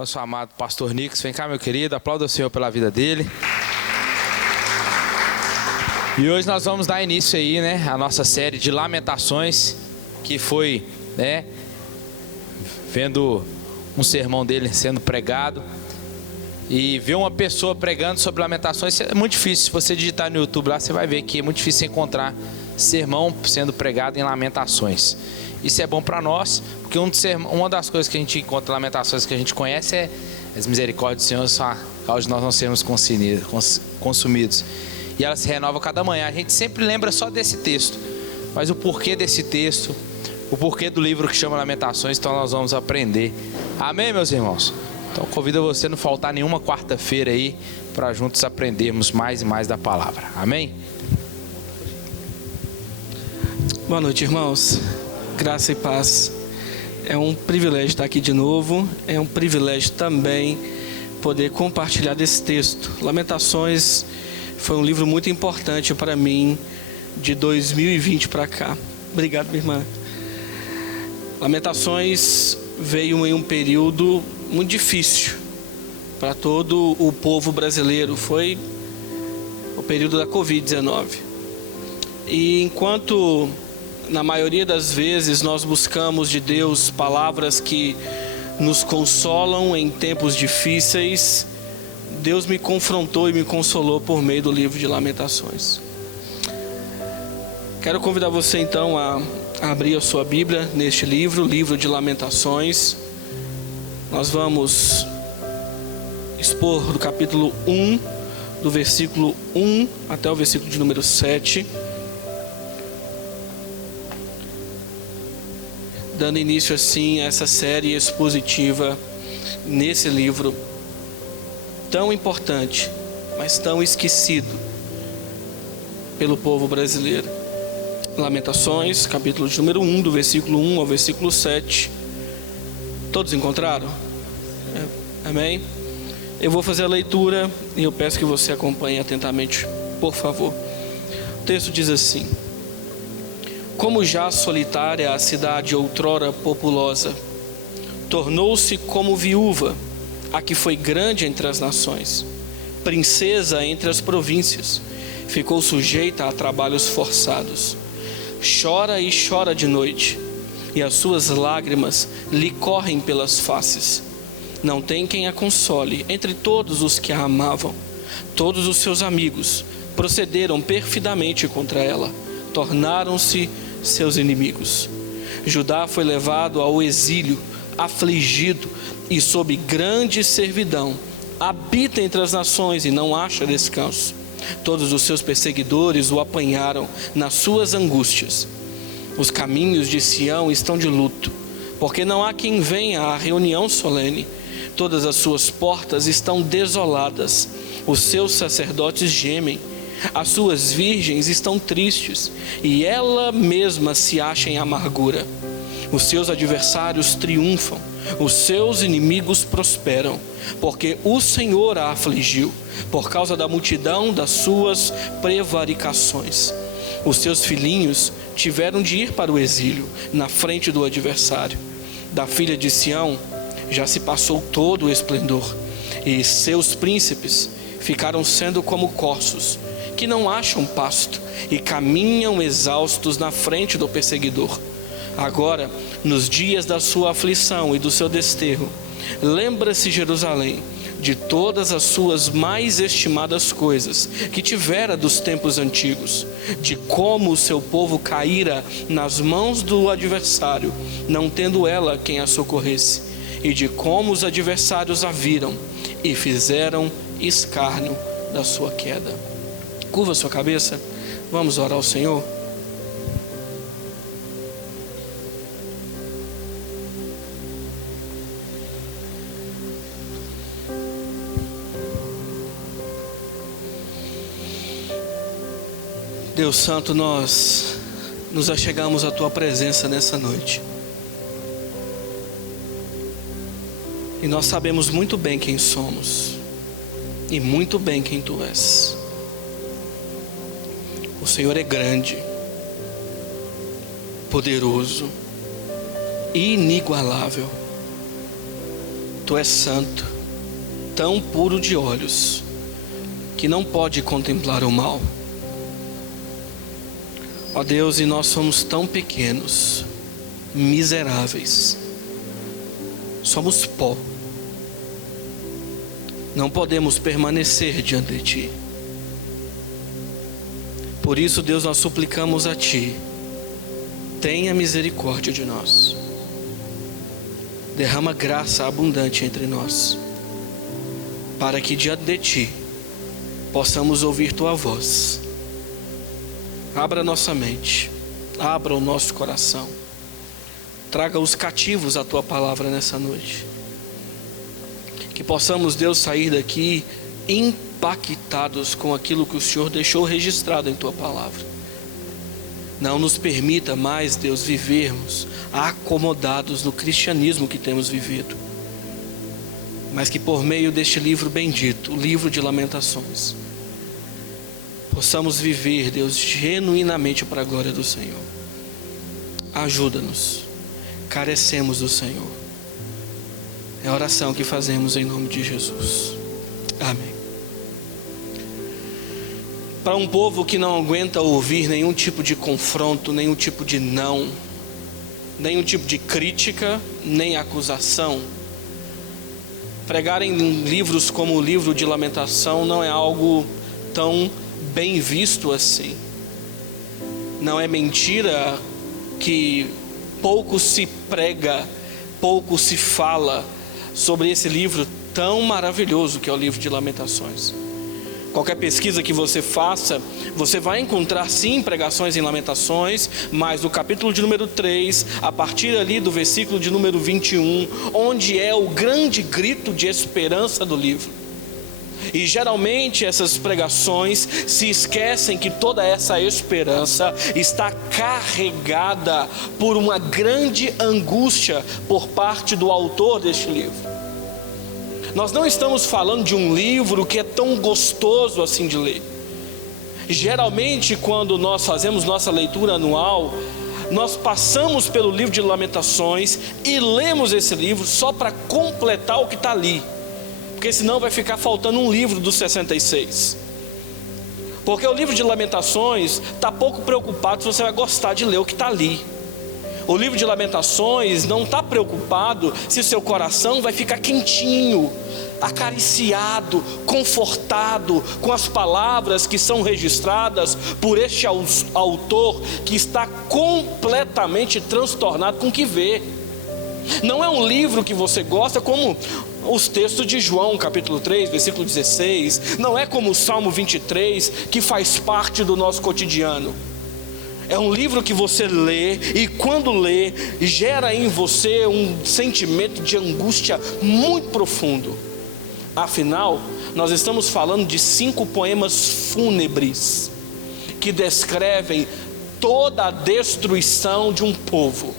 Nosso amado pastor Nix, vem cá, meu querido, aplauda o Senhor pela vida dele. E hoje nós vamos dar início aí, à nossa série de lamentações, que foi, vendo um sermão dele sendo pregado. E ver uma pessoa pregando sobre lamentações é muito difícil. Se você digitar no YouTube lá, você vai ver que é muito difícil encontrar sermão sendo pregado em lamentações. Isso é bom para nós, porque uma das coisas que a gente encontra em lamentações que a gente conhece é as misericórdias do Senhor são a causa de nós não sermos consumidos. E ela se renova cada manhã. A gente sempre lembra só desse texto, mas o porquê desse texto, o porquê do livro que chama Lamentações, então nós vamos aprender. Amém, meus irmãos? Então convido você a não faltar nenhuma quarta-feira aí, para juntos aprendermos mais e mais da palavra. Amém? Boa noite, irmãos. Graça e paz. É um privilégio estar aqui de novo. É um privilégio também poder compartilhar desse texto. Lamentações foi um livro muito importante para mim de 2020 para cá. Obrigado, minha irmã. Lamentações veio em um período muito difícil para todo o povo brasileiro. Foi o período da Covid-19. E enquanto na maioria das vezes nós buscamos de Deus palavras que nos consolam em tempos difíceis, Deus me confrontou e me consolou por meio do livro de Lamentações. Quero convidar você então a abrir a sua Bíblia neste livro, livro de Lamentações. Nós vamos expor do capítulo 1, do versículo 1 até o versículo de número 7. Dando início assim a essa série expositiva nesse livro tão importante, mas tão esquecido pelo povo brasileiro. Lamentações, capítulo de número 1, do versículo 1 ao versículo 7. Todos encontraram? Amém? Eu vou fazer a leitura e eu peço que você acompanhe atentamente, por favor. O texto diz assim: Como já solitária a cidade outrora populosa, tornou-se como viúva, a que foi grande entre as nações, princesa entre as províncias, ficou sujeita a trabalhos forçados. Chora e chora de noite, e as suas lágrimas lhe correm pelas faces. Não tem quem a console entre todos os que a amavam. Todos os seus amigos procederam perfidamente contra ela, tornaram-se seus inimigos. Judá foi levado ao exílio, afligido e sob grande servidão. Habita entre as nações e não acha descanso. Todos os seus perseguidores o apanharam nas suas angústias. Os caminhos de Sião estão de luto, porque não há quem venha à reunião solene. Todas as suas portas estão desoladas, os seus sacerdotes gemem, as suas virgens estão tristes, e ela mesma se acha em amargura. Os seus adversários triunfam, os seus inimigos prosperam, porque o Senhor a afligiu, por causa da multidão das suas prevaricações. Os seus filhinhos tiveram de ir para o exílio, na frente do adversário. Da filha de Sião já se passou todo o esplendor, e seus príncipes ficaram sendo como corços, que não acham pasto, e caminham exaustos na frente do perseguidor. Agora, nos dias da sua aflição e do seu desterro, lembra-se Jerusalém de todas as suas mais estimadas coisas que tivera dos tempos antigos, de como o seu povo caíra nas mãos do adversário, não tendo ela quem a socorresse, e de como os adversários a viram e fizeram escárnio da sua queda. Curva sua cabeça, vamos orar ao Senhor. Deus Santo, nós nos achegamos à Tua presença nessa noite. E nós sabemos muito bem quem somos e muito bem quem Tu és. O Senhor é grande, poderoso, inigualável. Tu és santo, tão puro de olhos, que não pode contemplar o mal. Ó Deus, e nós somos tão pequenos, miseráveis, somos pó, não podemos permanecer diante de Ti. Por isso, Deus, nós suplicamos a Ti, tenha misericórdia de nós, derrama graça abundante entre nós, para que diante de Ti possamos ouvir Tua voz. Abra nossa mente, abra o nosso coração, traga os cativos à Tua palavra nessa noite, que possamos, Deus, sair daqui impactados com aquilo que o Senhor deixou registrado em Tua palavra. Não nos permita mais, Deus, vivermos acomodados no cristianismo que temos vivido, mas que por meio deste livro bendito, o livro de Lamentações, possamos viver, Deus, genuinamente para a glória do Senhor. Ajuda-nos, carecemos do Senhor. É a oração que fazemos em nome de Jesus. Amém. Para um povo que não aguenta ouvir nenhum tipo de confronto, nenhum tipo de não, nenhum tipo de crítica, nem acusação, pregar em livros como o livro de Lamentação não é algo tão bem visto assim. Não é mentira que pouco se prega, pouco se fala sobre esse livro tão maravilhoso que é o livro de Lamentações. Qualquer pesquisa que você faça, você vai encontrar sim pregações em Lamentações, mas no capítulo de número 3, a partir ali do versículo de número 21, onde é o grande grito de esperança do livro. E geralmente essas pregações se esquecem que toda essa esperança está carregada por uma grande angústia por parte do autor deste livro. Nós não estamos falando de um livro que é tão gostoso assim de ler. Geralmente, quando nós fazemos nossa leitura anual, nós passamos pelo livro de Lamentações e lemos esse livro só para completar o que está ali, porque senão vai ficar faltando um livro dos 66. Porque o livro de Lamentações está pouco preocupado se você vai gostar de ler o que está ali. O livro de Lamentações não está preocupado se o seu coração vai ficar quentinho, acariciado, confortado com as palavras que são registradas por este autor que está completamente transtornado com o que vê. Não é um livro que você gosta como os textos de João, capítulo 3, versículo 16. Não é como o Salmo 23, que faz parte do nosso cotidiano. É um livro que você lê e quando lê, gera em você um sentimento de angústia muito profundo. Afinal, nós estamos falando de 5 poemas fúnebres que descrevem toda a destruição de um povo.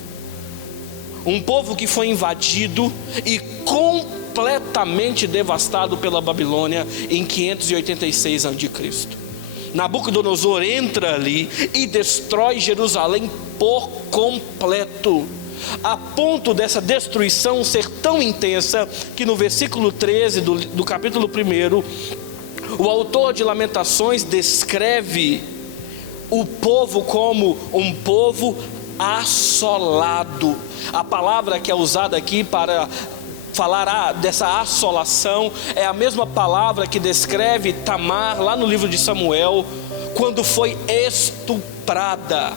Um povo que foi invadido e completamente devastado pela Babilônia em 586 a.C. Nabucodonosor entra ali e destrói Jerusalém por completo, a ponto dessa destruição ser tão intensa que no versículo 13 do capítulo 1, o autor de Lamentações descreve o povo como um povo assolado. A palavra que é usada aqui para falar dessa assolação é a mesma palavra que descreve Tamar lá no livro de Samuel, quando foi estuprada.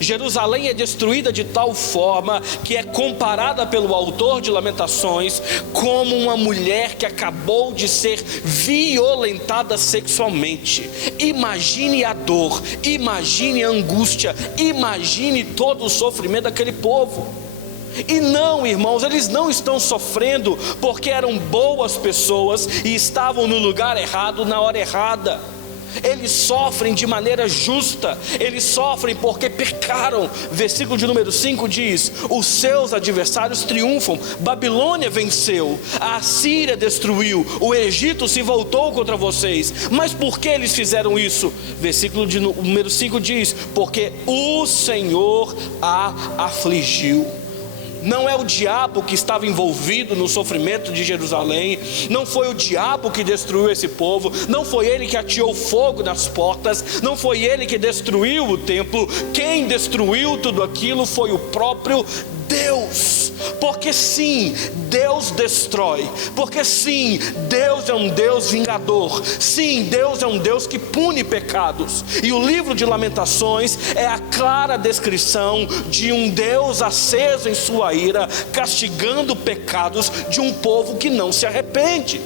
Jerusalém é destruída de tal forma que é comparada pelo autor de Lamentações como uma mulher que acabou de ser violentada sexualmente. Imagine a dor, imagine a angústia, imagine todo o sofrimento daquele povo. E não, irmãos, eles não estão sofrendo porque eram boas pessoas e estavam no lugar errado na hora errada. Eles sofrem de maneira justa, eles sofrem porque pecaram. Versículo de número 5 diz: os seus adversários triunfam, Babilônia venceu, a Assíria destruiu, o Egito se voltou contra vocês. Mas por que eles fizeram isso? Versículo de número 5 diz: porque o Senhor a afligiu. Não é o diabo que estava envolvido no sofrimento de Jerusalém. Não foi o diabo que destruiu esse povo. Não foi ele que ateou fogo nas portas. Não foi ele que destruiu o templo. Quem destruiu tudo aquilo foi o próprio Deus. Porque sim, Deus destrói. Porque sim, Deus é um Deus vingador. Sim, Deus é um Deus que pune pecados. E o livro de Lamentações é a clara descrição de um Deus aceso em sua ira, castigando pecados de um povo que não se arrepende.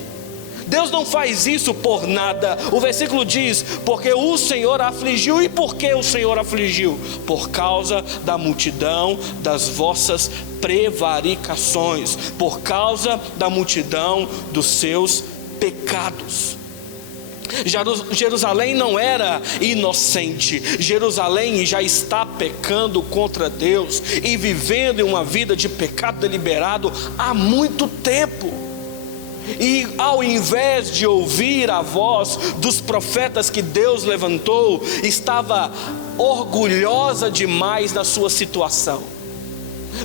Deus não faz isso por nada. O versículo diz: porque o Senhor afligiu. E por que o Senhor afligiu? Por causa da multidão das vossas prevaricações, por causa da multidão dos seus pecados. Jerusalém não era inocente. Jerusalém já está pecando contra Deus e vivendo em uma vida de pecado deliberado há muito tempo. E ao invés de ouvir a voz dos profetas que Deus levantou, estava orgulhosa demais da sua situação.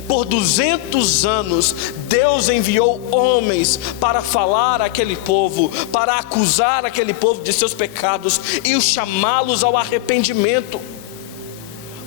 Por 200 anos, Deus enviou homens para falar àquele povo, para acusar aquele povo de seus pecados e os chamá-los ao arrependimento.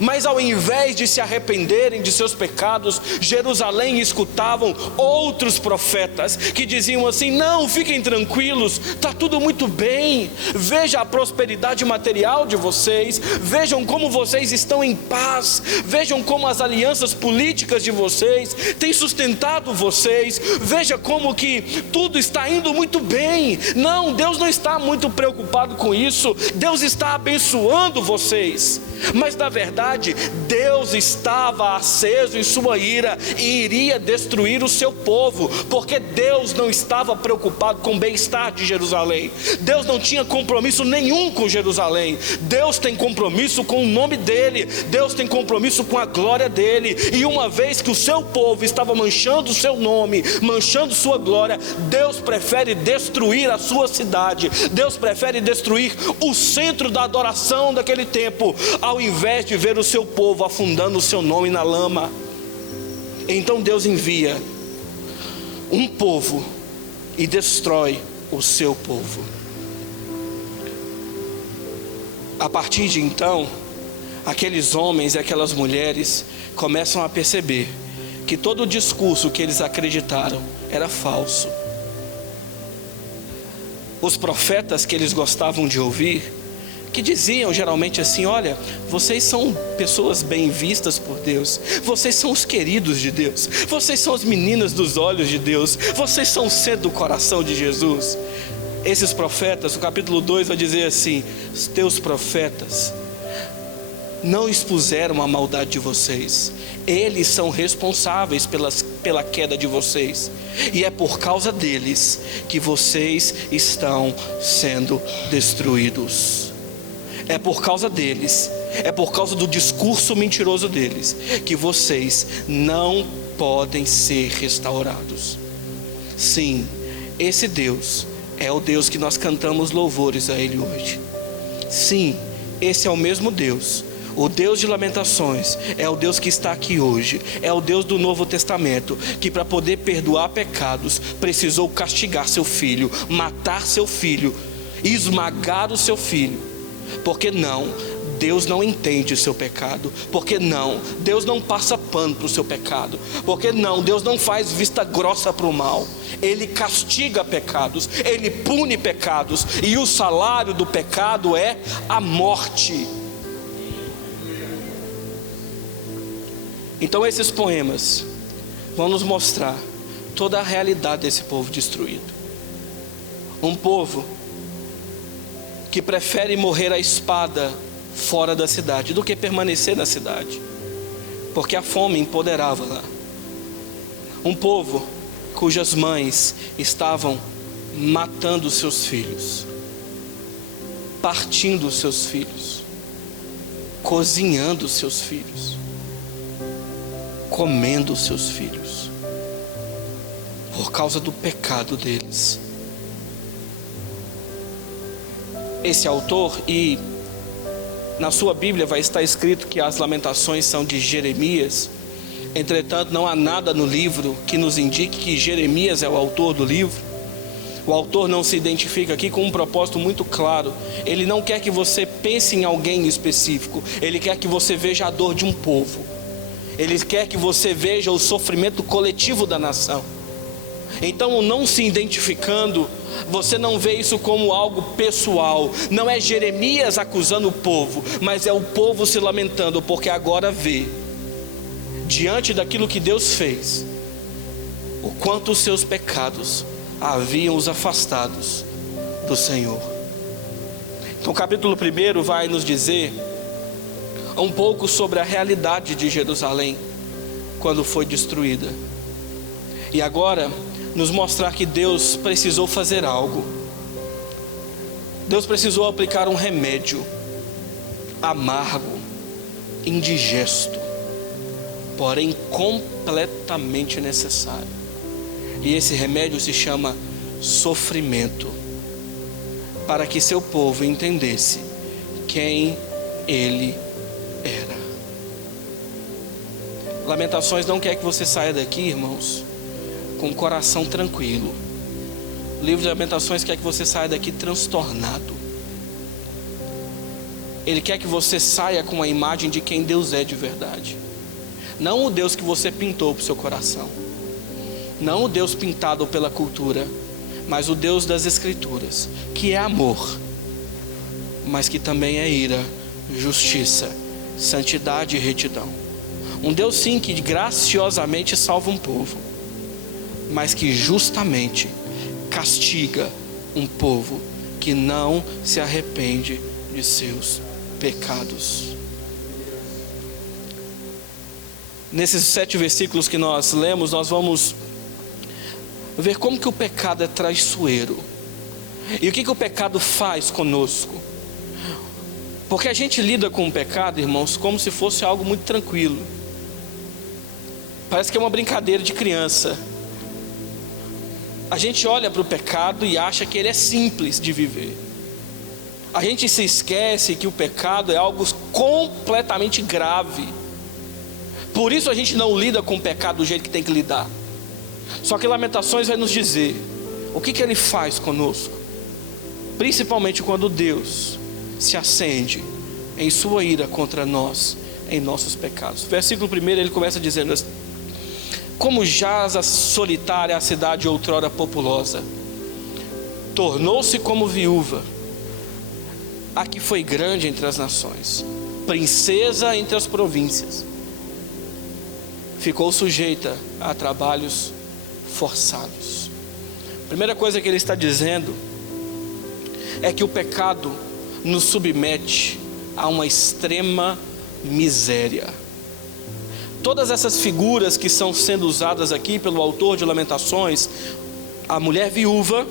Mas ao invés de se arrependerem de seus pecados, Jerusalém escutavam outros profetas que diziam assim: não, fiquem tranquilos, está tudo muito bem. Veja a prosperidade material de vocês, vejam como vocês estão em paz, vejam como as alianças políticas de vocês têm sustentado vocês, veja como que tudo está indo muito bem. Não, Deus não está muito preocupado com isso. Deus está abençoando vocês. Mas na verdade, Deus estava aceso em sua ira e iria destruir o seu povo, porque Deus não estava preocupado com o bem-estar de Jerusalém. Deus não tinha compromisso nenhum com Jerusalém. Deus tem compromisso com o nome dele. Deus tem compromisso com a glória dele. E uma vez que o seu povo estava manchando o seu nome, manchando sua glória, Deus prefere destruir a sua cidade. Deus prefere destruir o centro da adoração daquele tempo, ao invés de ver o seu povo afundando o seu nome na lama. Então Deus envia um povo e destrói o seu povo. A partir de então, aqueles homens e aquelas mulheres começam a perceber que todo o discurso que eles acreditaram era falso. Os profetas que eles gostavam de ouvir, que diziam geralmente assim: olha, vocês são pessoas bem vistas por Deus, vocês são os queridos de Deus, vocês são as meninas dos olhos de Deus, vocês são o centro do coração de Jesus. Esses profetas, no capítulo 2 vai dizer assim: os teus profetas não expuseram a maldade de vocês, eles são responsáveis pela queda de vocês, e é por causa deles que vocês estão sendo destruídos. É por causa deles, é por causa do discurso mentiroso deles, que vocês não podem ser restaurados. Sim, esse Deus é o Deus que nós cantamos louvores a Ele hoje. Sim, esse é o mesmo Deus. O Deus de Lamentações é o Deus que está aqui hoje. É o Deus do Novo Testamento, que para poder perdoar pecados precisou castigar seu filho, matar seu filho, esmagar o seu filho. Porque não, Deus não entende o seu pecado. Porque não, Deus não passa pano para o seu pecado. Porque não, Deus não faz vista grossa para o mal. Ele castiga pecados, Ele pune pecados, e o salário do pecado é a morte. Então esses poemas vão nos mostrar toda a realidade desse povo destruído. Um povo que prefere morrer à espada fora da cidade do que permanecer na cidade, porque a fome empoderava lá. Um povo cujas mães estavam matando seus filhos, partindo seus filhos, cozinhando seus filhos, comendo seus filhos, por causa do pecado deles. Esse autor, e na sua Bíblia vai estar escrito que as lamentações são de Jeremias, Entretanto, não há nada no livro que nos indique que Jeremias é o autor do livro. O autor não se identifica aqui com um propósito muito claro. Ele não quer que você pense em alguém específico. Ele quer que você veja a dor de um povo. Ele quer que você veja o sofrimento coletivo da nação. Então, não se identificando, você não vê isso como algo pessoal. Não é Jeremias acusando o povo, mas é o povo se lamentando, porque agora vê, diante daquilo que Deus fez, o quanto os seus pecados haviam os afastados do Senhor. Então o capítulo 1 vai nos dizer um pouco sobre a realidade de Jerusalém quando foi destruída. E agora nos mostrar que Deus precisou fazer algo. Deus precisou aplicar um remédio amargo, indigesto, porém completamente necessário. E esse remédio se chama sofrimento, para que seu povo entendesse quem ele era. Lamentações não quer que você saia daqui, irmãos, com o coração tranquilo. O livro de Lamentações quer que você saia daqui transtornado. Ele quer que você saia com a imagem de quem Deus é de verdade. Não o Deus que você pintou para o seu coração. Não o Deus pintado pela cultura, mas o Deus das Escrituras, que é amor, mas que também é ira, justiça, santidade e retidão. Um Deus sim que graciosamente salva um povo, mas que justamente castiga um povo que não se arrepende de seus pecados. Nesses 7 versículos que nós lemos, nós vamos ver como que o pecado é traiçoeiro e o que o pecado faz conosco. Porque a gente lida com o pecado, irmãos, como se fosse algo muito tranquilo. Parece que é uma brincadeira de criança. A gente olha para o pecado e acha que ele é simples de viver. A gente se esquece que o pecado é algo completamente grave. Por isso a gente não lida com o pecado do jeito que tem que lidar. Só que Lamentações vai nos dizer o que ele faz conosco, principalmente quando Deus se acende em sua ira contra nós, em nossos pecados. Versículo 1, ele começa dizendo assim: como jaz a solitária a cidade outrora populosa, tornou-se como viúva, a que foi grande entre as nações, princesa entre as províncias, ficou sujeita a trabalhos forçados. Primeira coisa que ele está dizendo é que o pecado nos submete a uma extrema miséria. Todas essas figuras que estão sendo usadas aqui pelo autor de Lamentações, a mulher viúva,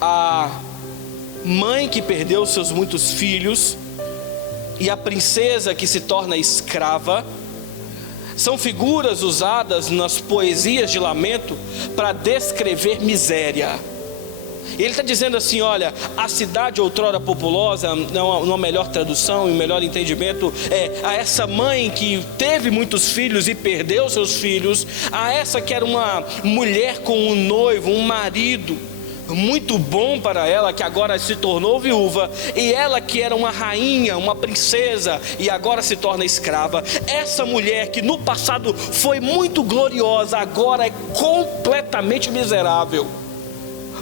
a mãe que perdeu seus muitos filhos e a princesa que se torna escrava, são figuras usadas nas poesias de lamento para descrever miséria. E ele está dizendo assim: olha, a cidade outrora populosa, uma melhor tradução e um melhor entendimento é a essa mãe que teve muitos filhos e perdeu seus filhos, a essa que era uma mulher com um noivo, um marido muito bom para ela, que agora se tornou viúva, e ela que era uma rainha, uma princesa, e agora se torna escrava. Essa mulher que no passado foi muito gloriosa, agora é completamente miserável.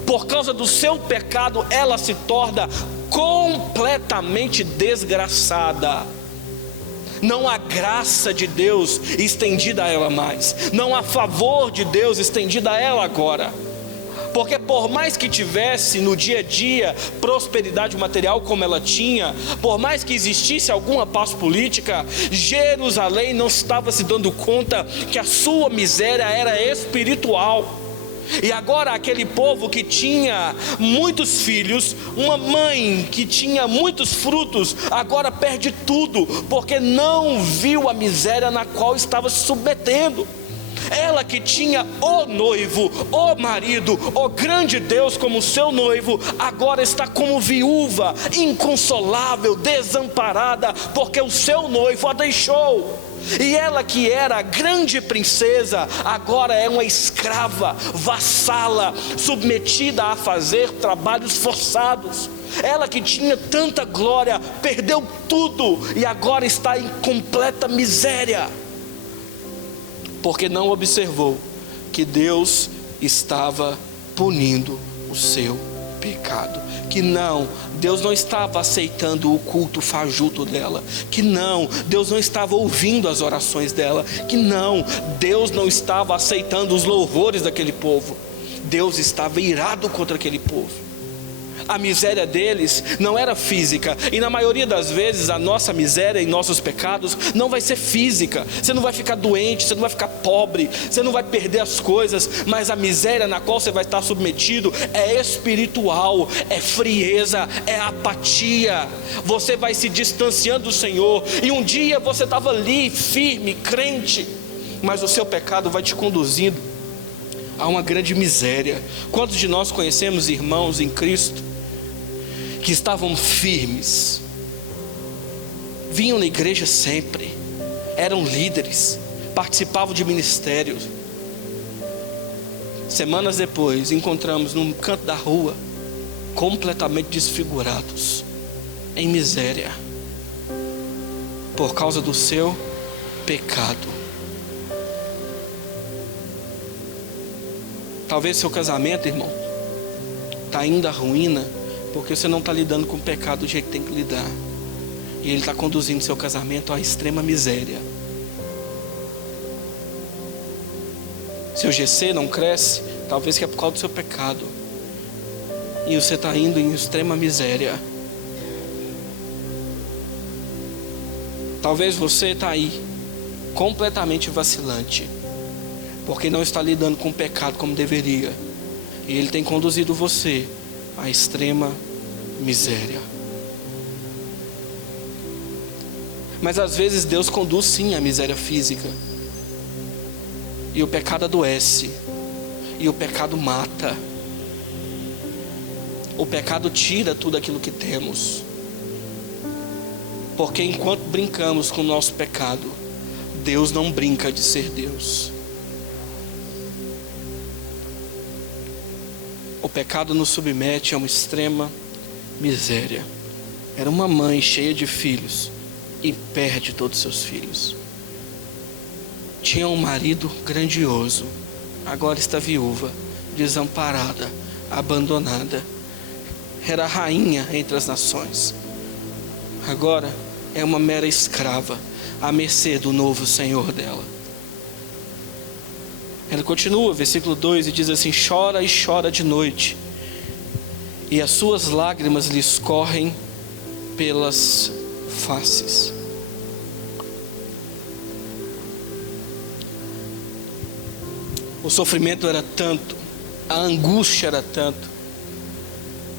Por causa do seu pecado, ela se torna completamente desgraçada. Não há graça de Deus estendida a ela mais, não há favor de Deus estendido a ela agora. Porque por mais que tivesse no dia a dia prosperidade material como ela tinha, por mais que existisse alguma paz política, Jerusalém não estava se dando conta que a sua miséria era espiritual. E agora aquele povo que tinha muitos filhos, uma mãe que tinha muitos frutos, agora perde tudo, porque não viu a miséria na qual estava se submetendo. Ela que tinha o noivo, o marido, o grande Deus como seu noivo, agora está como viúva, inconsolável, desamparada, porque o seu noivo a deixou. E ela que era a grande princesa, agora é uma escrava, vassala, submetida a fazer trabalhos forçados. Ela que tinha tanta glória, perdeu tudo e agora está em completa miséria, porque não observou que Deus estava punindo o seu pecado. Que não, Deus não estava aceitando o culto fajuto dela. Que não, Deus não estava ouvindo as orações dela. Que não, Deus não estava aceitando os louvores daquele povo. Deus estava irado contra aquele povo. A miséria deles não era física, e na maioria das vezes a nossa miséria e nossos pecados não vai ser física. Você não vai ficar doente, você não vai ficar pobre, você não vai perder as coisas, mas a miséria na qual você vai estar submetido é espiritual, é frieza, é apatia. Você vai se distanciando do Senhor, e um dia você estava ali firme, crente, mas o seu pecado vai te conduzindo a uma grande miséria. Quantos de nós conhecemos irmãos em Cristo que estavam firmes, vinham na igreja sempre, eram líderes, participavam de ministérios? Semanas depois, encontramos num canto da rua, completamente desfigurados, em miséria, por causa do seu pecado. Talvez seu casamento, irmão, está indo à ruína, porque você não está lidando com o pecado do jeito que tem que lidar, e ele está conduzindo seu casamento à extrema miséria. Seu GC não cresce, talvez que é por causa do seu pecado, e você está indo em extrema miséria. Talvez você está aí, completamente vacilante, porque não está lidando com o pecado como deveria, e ele tem conduzido você à extrema miséria. Mas às vezes Deus conduz sim à miséria física, e o pecado adoece, e o pecado mata, o pecado tira tudo aquilo que temos, porque enquanto brincamos com o nosso pecado, Deus não brinca de ser Deus. O pecado nos submete a uma extrema miséria. Era uma mãe cheia de filhos e perde todos os seus filhos. Tinha um marido grandioso, agora está viúva, desamparada, abandonada. Era rainha entre as nações, agora é uma mera escrava, à mercê do novo senhor dela. Ela continua, versículo 2, e diz assim: chora e chora de noite, e as suas lágrimas lhe escorrem pelas faces. O sofrimento era tanto, a angústia era tanto,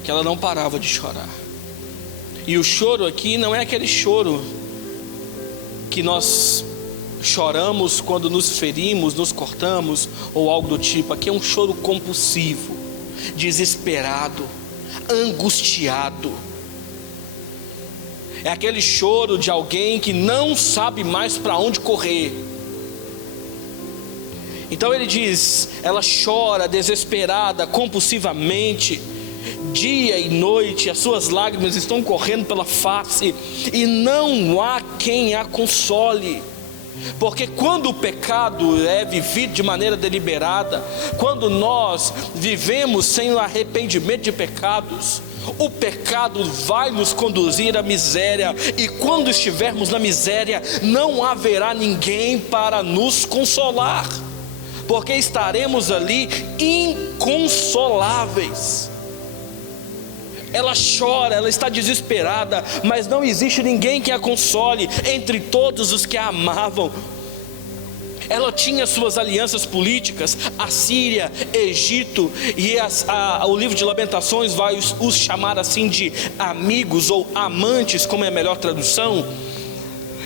que ela não parava de chorar. E o choro aqui não é aquele choro que nós choramos quando nos ferimos, nos cortamos ou algo do tipo. Aqui é um choro compulsivo, desesperado, angustiado. É aquele choro de alguém que não sabe mais para onde correr. Então ele diz, ela chora desesperada, compulsivamente, dia e noite, as suas lágrimas estão correndo pela face, e não há quem a console. Porque quando o pecado é vivido de maneira deliberada, quando nós vivemos sem o arrependimento de pecados, o pecado vai nos conduzir à miséria, e quando estivermos na miséria, não haverá ninguém para nos consolar, porque estaremos ali inconsoláveis. Ela chora, ela está desesperada, mas não existe ninguém que a console entre todos os que a amavam. Ela tinha suas alianças políticas, Assíria, Egito, e o livro de Lamentações vai os chamar assim de amigos ou amantes, como é a melhor tradução.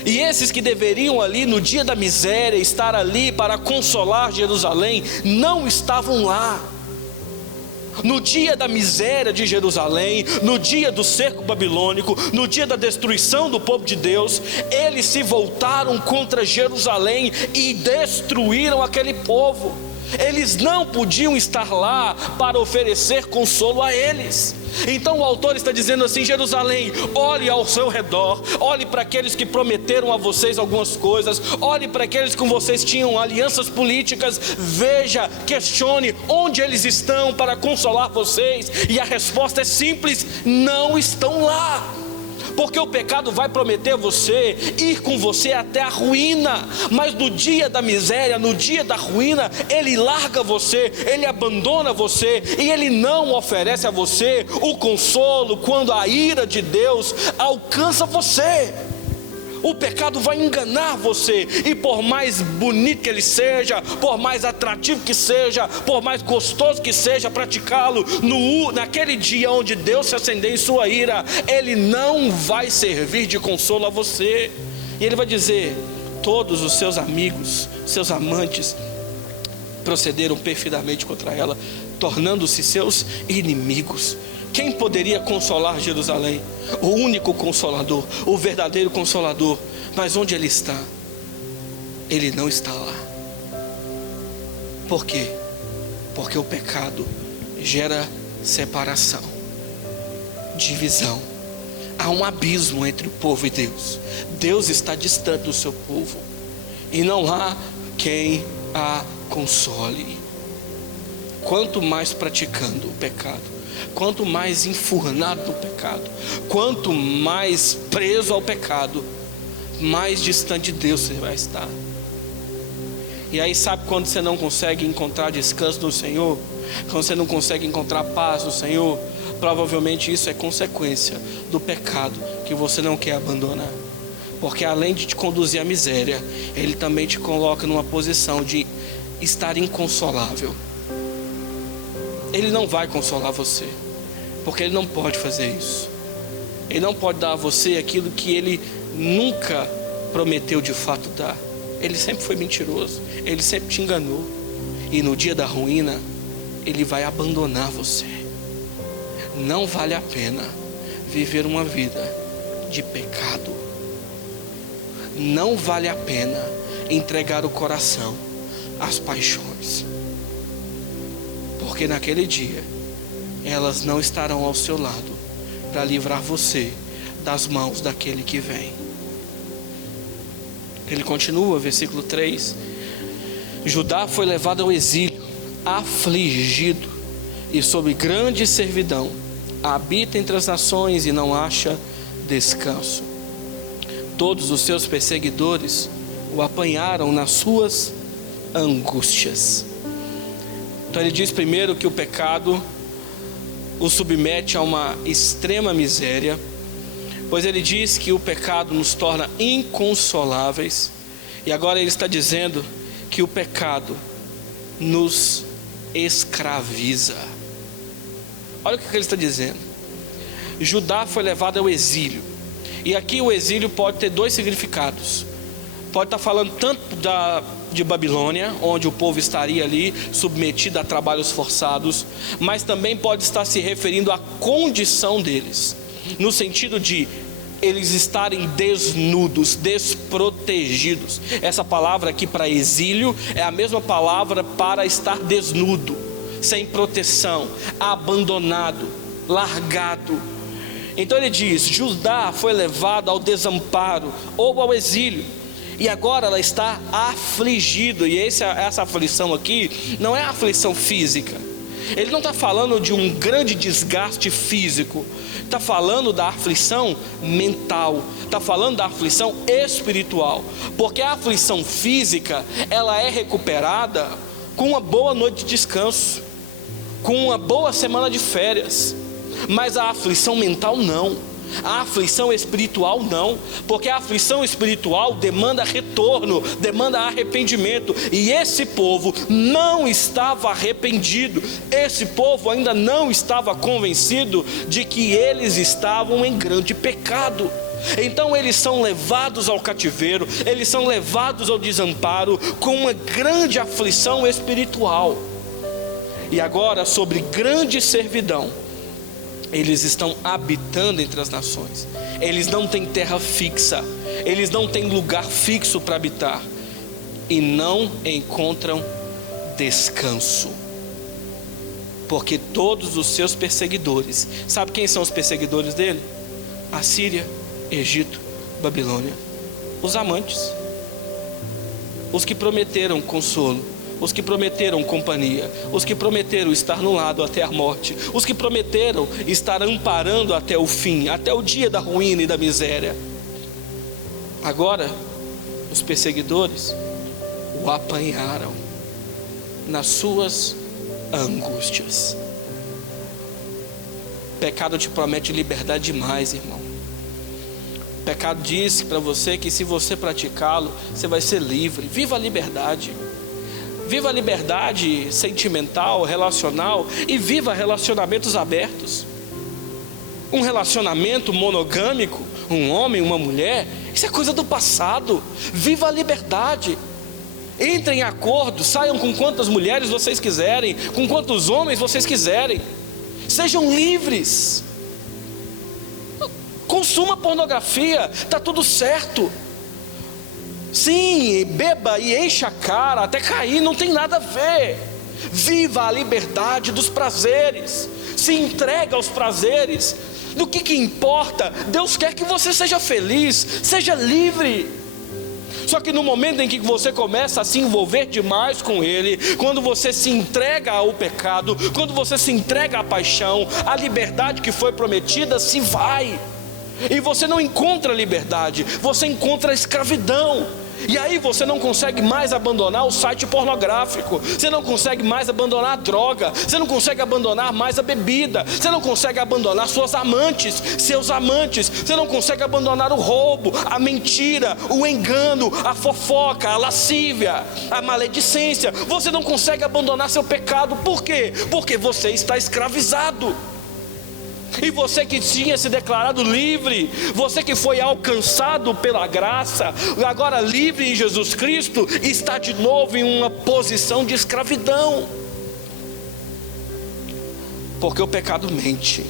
E esses que deveriam ali no dia da miséria estar ali para consolar Jerusalém, não estavam lá. No dia da miséria de Jerusalém, no dia do cerco babilônico, no dia da destruição do povo de Deus, eles se voltaram contra Jerusalém e destruíram aquele povo. Eles não podiam estar lá para oferecer consolo a eles. Então o autor está dizendo assim: Jerusalém, olhe ao seu redor, olhe para aqueles que prometeram a vocês algumas coisas, olhe para aqueles com vocês tinham alianças políticas, veja, questione onde eles estão para consolar vocês. E a resposta é simples: não estão lá. Porque o pecado vai prometer você, ir com você até a ruína, mas no dia da miséria, no dia da ruína, ele larga você, ele abandona você, e ele não oferece a você o consolo quando a ira de Deus alcança você. O pecado vai enganar você, e por mais bonito que ele seja, por mais atrativo que seja, por mais gostoso que seja praticá-lo, naquele dia onde Deus se acender em sua ira, ele não vai servir de consolo a você. E ele vai dizer: todos os seus amigos, seus amantes, procederam perfidamente contra ela, tornando-se seus inimigos. Quem poderia consolar Jerusalém? O único consolador, o verdadeiro consolador. Mas onde ele está? Ele não está lá. Por quê? Porque o pecado gera separação, divisão. Há um abismo entre o povo e Deus. Deus está distante do seu povo, e não há quem a console. Quanto mais praticando o pecado, quanto mais enfurnado no pecado, quanto mais preso ao pecado, mais distante de Deus você vai estar. E aí, sabe quando você não consegue encontrar descanso no Senhor? Quando você não consegue encontrar paz no Senhor? Provavelmente isso é consequência do pecado que você não quer abandonar. Porque além de te conduzir à miséria, ele também te coloca numa posição de estar inconsolável. Ele não vai consolar você, porque ele não pode fazer isso. Ele não pode dar a você aquilo que ele nunca prometeu de fato dar. Ele sempre foi mentiroso, ele sempre te enganou. E no dia da ruína, ele vai abandonar você. Não vale a pena viver uma vida de pecado. Não vale a pena entregar o coração às paixões. Porque naquele dia, elas não estarão ao seu lado para livrar você das mãos daquele que vem. Ele continua, versículo 3: Judá foi levado ao exílio, afligido e sob grande servidão, habita entre as nações e não acha descanso. Todos os seus perseguidores o apanharam nas suas angústias. Então ele diz primeiro que o pecado o submete a uma extrema miséria, pois ele diz que o pecado nos torna inconsoláveis, e agora ele está dizendo que o pecado nos escraviza. Olha o que ele está dizendo. Judá foi levado ao exílio, e aqui o exílio pode ter dois significados. Pode estar falando tanto de Babilônia, onde o povo estaria ali submetido a trabalhos forçados, mas também pode estar se referindo à condição deles, no sentido de eles estarem desnudos, desprotegidos. Essa palavra aqui para exílio é a mesma palavra para estar desnudo, sem proteção, abandonado, largado. Então ele diz: Judá foi levado ao desamparo ou ao exílio, e agora ela está afligida. E essa aflição aqui não é aflição física. Ele não está falando de um grande desgaste físico. Está falando da aflição mental. Está falando da aflição espiritual. Porque a aflição física, ela é recuperada com uma boa noite de descanso, com uma boa semana de férias. Mas a aflição mental não. A aflição espiritual não, porque a aflição espiritual demanda retorno, demanda arrependimento, e esse povo não estava arrependido. Esse povo ainda não estava convencido de que eles estavam em grande pecado. Então eles são levados ao cativeiro, eles são levados ao desamparo, com uma grande aflição espiritual. E agora, sobre grande servidão, eles estão habitando entre as nações. Eles não têm terra fixa, eles não têm lugar fixo para habitar, e não encontram descanso, porque todos os seus perseguidores, sabe quem são os perseguidores dele? Assíria, Egito, Babilônia. Os amantes, os que prometeram consolo, os que prometeram companhia, os que prometeram estar no lado até a morte, os que prometeram estar amparando até o fim, até o dia da ruína e da miséria. Agora, os perseguidores o apanharam nas suas angústias. Pecado te promete liberdade demais, irmão. Pecado diz para você que se você praticá-lo, você vai ser livre. Viva a liberdade. Viva a liberdade sentimental, relacional, e viva relacionamentos abertos. Um relacionamento monogâmico, um homem, uma mulher, isso é coisa do passado. Viva a liberdade. Entrem em acordo, saiam com quantas mulheres vocês quiserem, com quantos homens vocês quiserem. Sejam livres. Consuma pornografia, está tudo certo. Sim, beba e encha a cara até cair, não tem nada a ver. Viva a liberdade dos prazeres. Se entrega aos prazeres. Do que importa? Deus quer que você seja feliz, seja livre. Só que no momento em que você começa a se envolver demais com Ele, quando você se entrega ao pecado, quando você se entrega à paixão, a liberdade que foi prometida se vai. E você não encontra liberdade, você encontra escravidão. E aí você não consegue mais abandonar o site pornográfico, você não consegue mais abandonar a droga, você não consegue abandonar mais a bebida, você não consegue abandonar suas amantes, seus amantes, você não consegue abandonar o roubo, a mentira, o engano, a fofoca, a lascívia, a maledicência. Você não consegue abandonar seu pecado. Por quê? Porque você está escravizado. E você que tinha se declarado livre, você que foi alcançado pela graça, agora livre em Jesus Cristo, está de novo em uma posição de escravidão. Porque o pecado mente,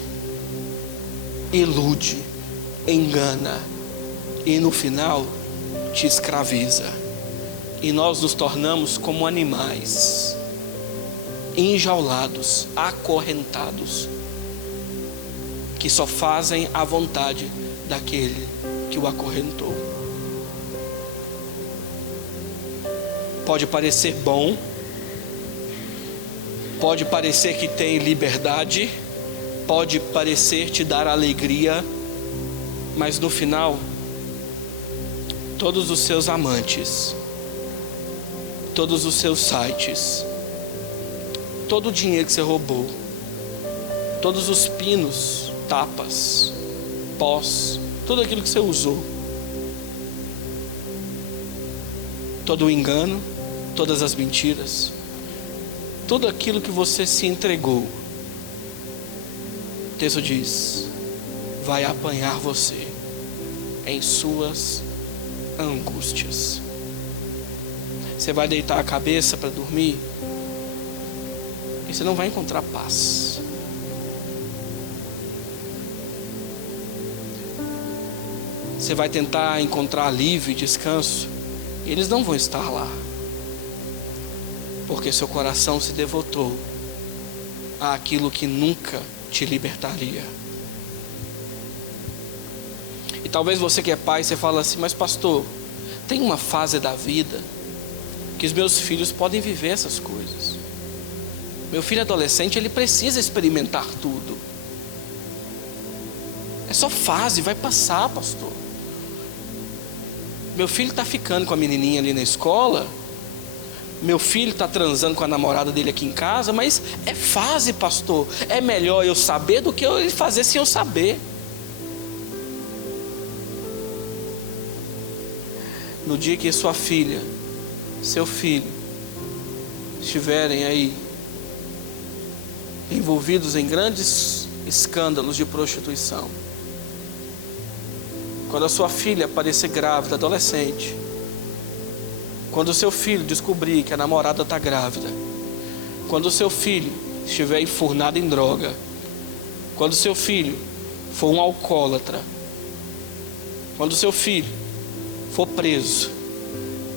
ilude, engana, e no final te escraviza. E nós nos tornamos como animais, enjaulados, acorrentados, que só fazem a vontade daquele que o acorrentou. Pode parecer bom, pode parecer que tem liberdade, pode parecer te dar alegria, mas no final, todos os seus amantes, todos os seus sites, todo o dinheiro que você roubou, todos os pinos, tapas, pós, tudo aquilo que você usou, todo o engano, todas as mentiras, tudo aquilo que você se entregou, o texto diz, vai apanhar você em suas angústias. Você vai deitar a cabeça para dormir e você não vai encontrar paz. Você vai tentar encontrar alívio e descanso, e eles não vão estar lá, porque seu coração se devotou àquilo que nunca te libertaria. E talvez você que é pai, você fala assim, mas pastor, tem uma fase da vida que os meus filhos podem viver essas coisas. Meu filho adolescente, ele precisa experimentar tudo. É só fase, vai passar, pastor. Meu filho está ficando com a menininha ali na escola, meu filho está transando com a namorada dele aqui em casa, mas é fase, pastor. É melhor eu saber do que eu fazer sem eu saber. No dia que sua filha, seu filho estiverem aí envolvidos em grandes escândalos de prostituição, quando a sua filha aparecer grávida, adolescente, quando o seu filho descobrir que a namorada está grávida, quando o seu filho estiver enfurnado em droga, quando o seu filho for um alcoólatra, quando o seu filho for preso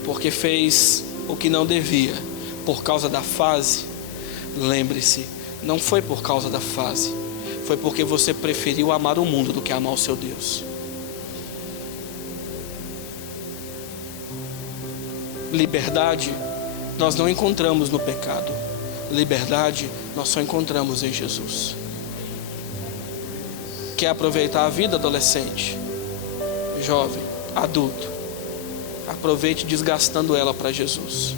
porque fez o que não devia por causa da fase, lembre-se, não foi por causa da fase, foi porque você preferiu amar o mundo do que amar o seu Deus. Liberdade nós não encontramos no pecado. Liberdade nós só encontramos em Jesus. Quer aproveitar a vida, adolescente, jovem, adulto? Aproveite desgastando ela para Jesus.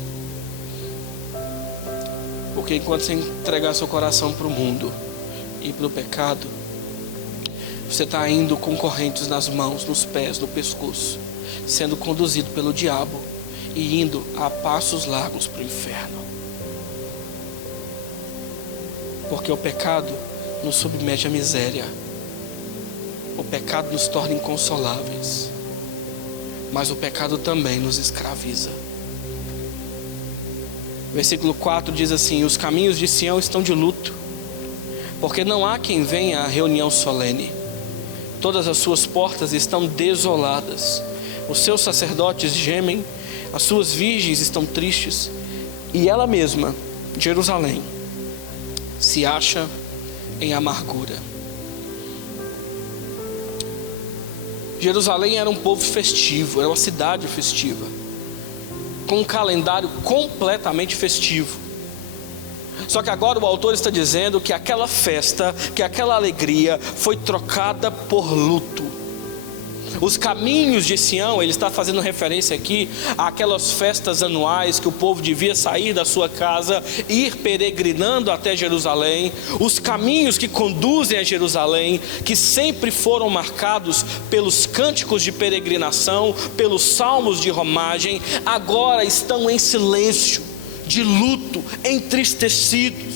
Porque enquanto você entregar seu coração para o mundo e para o pecado, você está indo com correntes nas mãos, nos pés, no pescoço, sendo conduzido pelo diabo e indo a passos largos para o inferno. Porque o pecado nos submete à miséria. O pecado nos torna inconsoláveis. Mas o pecado também nos escraviza. Versículo 4 diz assim: os caminhos de Sião estão de luto, porque não há quem venha à reunião solene. Todas as suas portas estão desoladas. Os seus sacerdotes gemem, as suas virgens estão tristes, e ela mesma, Jerusalém, se acha em amargura. Jerusalém era um povo festivo, era uma cidade festiva, com um calendário completamente festivo. Só que agora o autor está dizendo que aquela festa, que aquela alegria foi trocada por luto. Os caminhos de Sião, ele está fazendo referência aqui àquelas festas anuais que o povo devia sair da sua casa, ir peregrinando até Jerusalém. Os caminhos que conduzem a Jerusalém, que sempre foram marcados pelos cânticos de peregrinação, pelos salmos de romagem, agora estão em silêncio, de luto, entristecidos.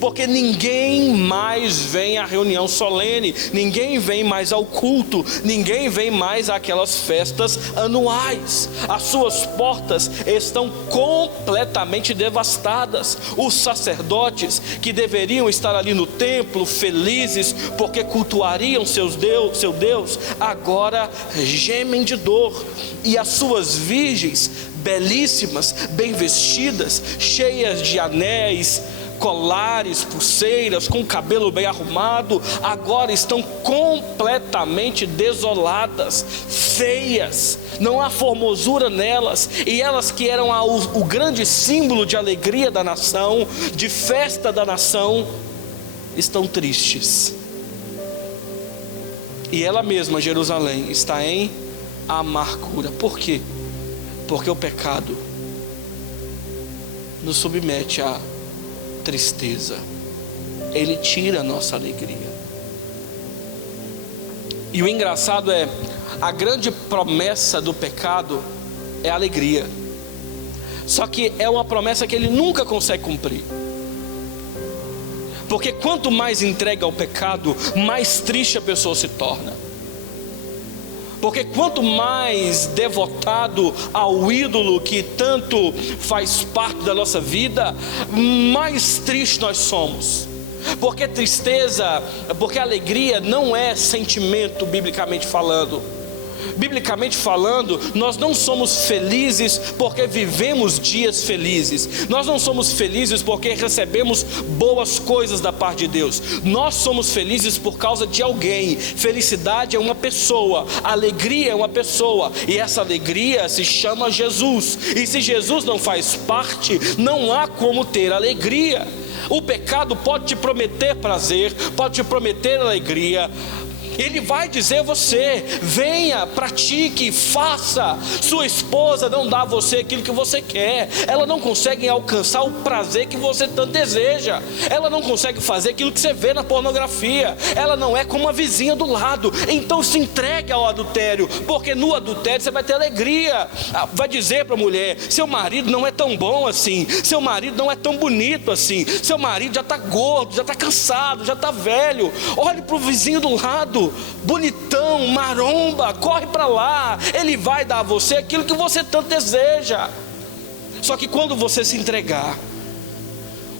Porque ninguém mais vem à reunião solene, ninguém vem mais ao culto, ninguém vem mais àquelas festas anuais. As suas portas estão completamente devastadas. Os sacerdotes que deveriam estar ali no templo felizes porque cultuariam seu Deus, agora gemem de dor. E as suas virgens belíssimas, bem vestidas, cheias de anéis, colares, pulseiras, com o cabelo bem arrumado, agora estão completamente desoladas, feias, não há formosura nelas. E elas que eram o grande símbolo de alegria da nação, de festa da nação, estão tristes. E ela mesma, Jerusalém, está em amargura. Por quê? Porque o pecado nos submete a tristeza, ele tira a nossa alegria. E o engraçado é, a grande promessa do pecado é a alegria, só que é uma promessa que ele nunca consegue cumprir, porque quanto mais entrega ao pecado, mais triste a pessoa se torna. Porque quanto mais devotado ao ídolo que tanto faz parte da nossa vida, mais triste nós somos. Porque tristeza, porque alegria não é sentimento, biblicamente falando. Biblicamente falando, nós não somos felizes porque vivemos dias felizes. Nós não somos felizes porque recebemos boas coisas da parte de Deus. Nós somos felizes por causa de alguém. Felicidade é uma pessoa, alegria é uma pessoa, e essa alegria se chama Jesus. E se Jesus não faz parte, não há como ter alegria. O pecado pode te prometer prazer, pode te prometer alegria. Ele vai dizer a você: venha, pratique, faça. Sua esposa não dá a você aquilo que você quer. Ela não consegue alcançar o prazer que você tanto deseja. Ela não consegue fazer aquilo que você vê na pornografia. Ela não é como a vizinha do lado. Então se entregue ao adultério, porque no adultério você vai ter alegria. Vai dizer para a mulher: seu marido não é tão bom assim, seu marido não é tão bonito assim, seu marido já está gordo, já está cansado, já está velho. Olhe para o vizinho do lado. pecado bonitão, maromba, corre para lá, ele vai dar a você aquilo que você tanto deseja. Só que quando você se entregar,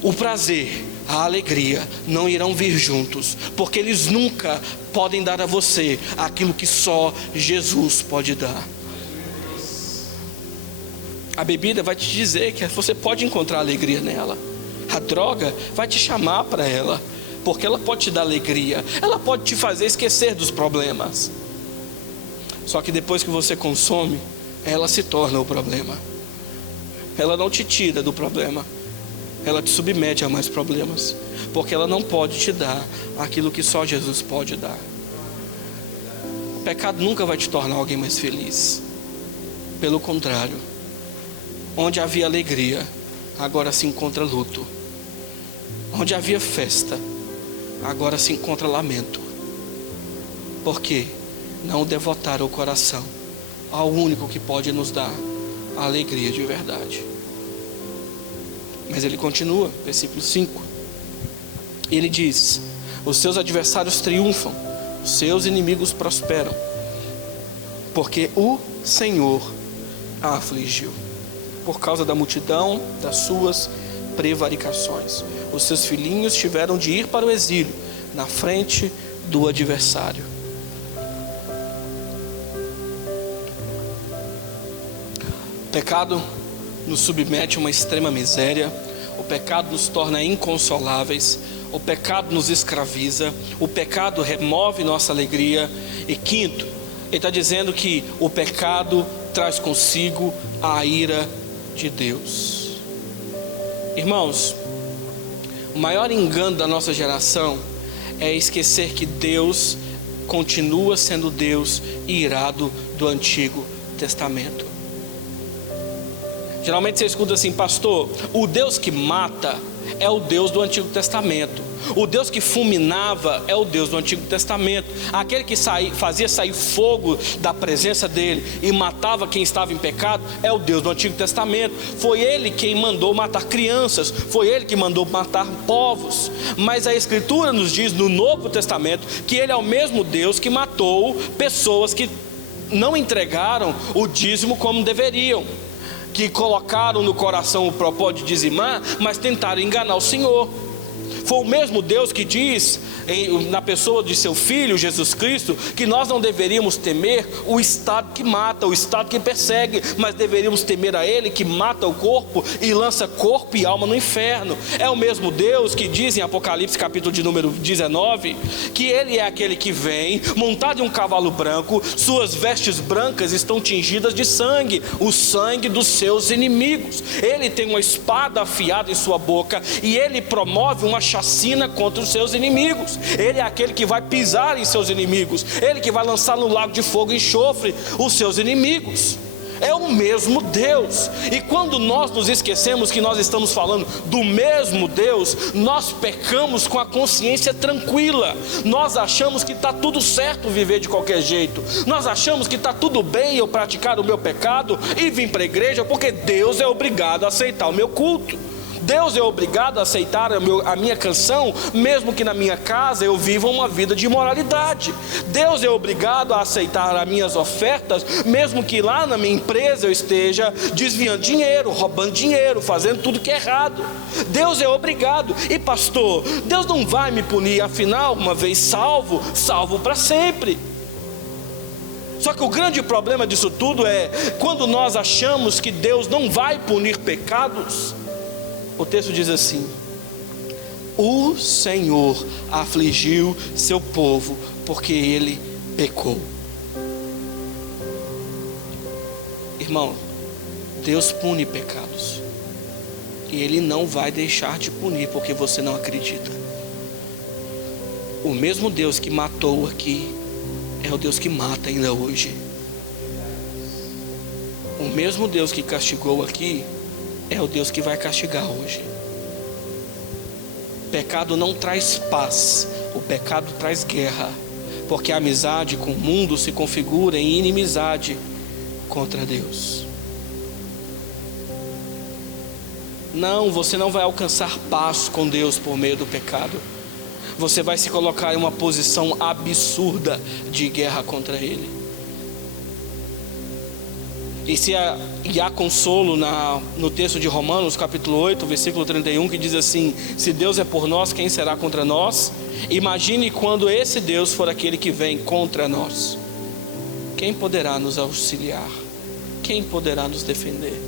o prazer, a alegria não irão vir juntos, porque eles nunca podem dar a você aquilo que só Jesus pode dar. A bebida vai te dizer que você pode encontrar alegria nela. A droga vai te chamar para ela, porque ela pode te dar alegria, ela pode te fazer esquecer dos problemas. Só que depois que você consome, ela se torna o problema. Ela não te tira do problema, ela te submete a mais problemas, porque ela não pode te dar aquilo que só Jesus pode dar. O pecado nunca vai te tornar alguém mais feliz. Pelo contrário, onde havia alegria, agora se encontra luto. Onde havia festa, agora se encontra lamento. Porque não devotaram o coração ao único que pode nos dar a alegria de verdade. Mas ele continua, versículo 5. Ele diz: os seus adversários triunfam, os seus inimigos prosperam, porque o Senhor a afligiu, por causa da multidão das suas prevaricações. Os seus filhinhos tiveram de ir para o exílio, na frente do adversário. O pecado nos submete a uma extrema miséria, o pecado nos torna inconsoláveis, o pecado nos escraviza, o pecado remove nossa alegria. E quinto, ele está dizendo que o pecado traz consigo a ira de Deus. Irmãos, o maior engano da nossa geração é esquecer que Deus continua sendo Deus irado do Antigo Testamento. Geralmente você escuta assim: pastor, o Deus que mata é o Deus do Antigo Testamento. O Deus que fulminava é o Deus do Antigo Testamento. Aquele que fazia sair fogo da presença dele e matava quem estava em pecado é o Deus do Antigo Testamento. Foi ele quem mandou matar crianças, foi ele que mandou matar povos. Mas a Escritura nos diz no Novo Testamento que ele é o mesmo Deus que matou pessoas que não entregaram o dízimo como deveriam, que colocaram no coração o propósito de dizimar, mas tentaram enganar o Senhor. Foi o mesmo Deus que diz, na pessoa de seu Filho, Jesus Cristo, que nós não deveríamos temer o estado que mata, o estado que persegue, mas deveríamos temer a Ele que mata o corpo e lança corpo e alma no inferno. É o mesmo Deus que diz em Apocalipse capítulo de número 19, que Ele é aquele que vem montado em um cavalo branco, suas vestes brancas estão tingidas de sangue, o sangue dos seus inimigos. Ele tem uma espada afiada em sua boca e Ele promove uma chacina contra os seus inimigos. Ele é aquele que vai pisar em seus inimigos, ele que vai lançar no lago de fogo e enxofre os seus inimigos. É o mesmo Deus. E quando nós nos esquecemos que nós estamos falando do mesmo Deus, nós pecamos com a consciência tranquila. Nós achamos que está tudo certo viver de qualquer jeito. Nós achamos que está tudo bem eu praticar o meu pecado e vir para a igreja, porque Deus é obrigado a aceitar o meu culto. Deus é obrigado a aceitar a minha canção, mesmo que na minha casa eu viva uma vida de imoralidade. Deus é obrigado a aceitar as minhas ofertas, mesmo que lá na minha empresa eu esteja desviando dinheiro, roubando dinheiro, fazendo tudo que é errado. Deus é obrigado. E pastor, Deus não vai me punir, afinal, uma vez salvo, salvo para sempre. Só que o grande problema disso tudo é quando nós achamos que Deus não vai punir pecados. O texto diz assim: o Senhor afligiu seu povo porque ele pecou. Irmão, Deus pune pecados e Ele não vai deixar de punir porque você não acredita. O mesmo Deus que matou aqui é o Deus que mata ainda hoje. O mesmo Deus que castigou aqui é o Deus que vai castigar hoje. Pecado não traz paz, o pecado traz guerra, porque a amizade com o mundo se configura em inimizade contra Deus. Não, você não vai alcançar paz com Deus por meio do pecado. você vai se colocar em uma posição absurda de guerra contra ele. E há consolo no texto de Romanos, capítulo 8, versículo 31, que diz assim: se Deus é por nós, quem será contra nós? Imagine quando esse Deus for aquele que vem contra nós. Quem poderá nos auxiliar? Quem poderá nos defender?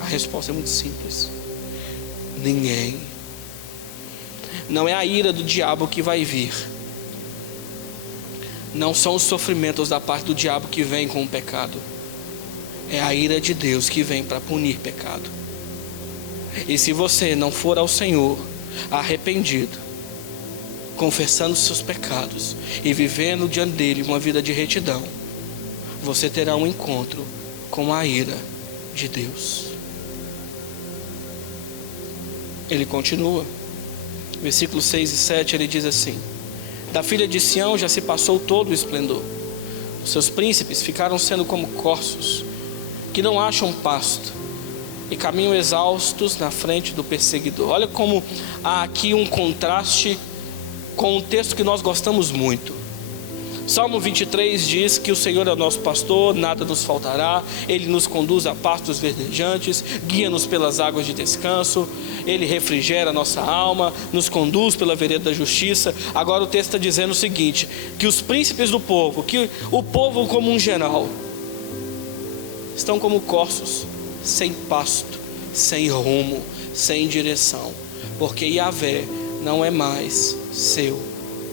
A resposta é muito simples: ninguém. Não é a ira do diabo que vai vir. Não são os sofrimentos da parte do diabo que vem com o pecado. É a ira de Deus que vem para punir pecado. E se você não for ao Senhor arrependido, confessando seus pecados e vivendo diante dele uma vida de retidão, você terá um encontro com a ira de Deus. Ele continua, versículos 6 e 7, ele diz assim: da filha de Sião já se passou todo o esplendor. Os seus príncipes ficaram sendo como corços, que não acham pasto, e caminham exaustos na frente do perseguidor. Olha como há aqui um contraste com um texto que nós gostamos muito. Salmo 23 diz que o Senhor é o nosso pastor, nada nos faltará. Ele nos conduz a pastos verdejantes, guia-nos pelas águas de descanso. Ele refrigera a nossa alma, nos conduz pela vereda da justiça. Agora o texto está dizendo o seguinte: que os príncipes do povo, que o povo como um geral, estão como corços, sem pasto, sem rumo, sem direção, porque Yahvé não é mais seu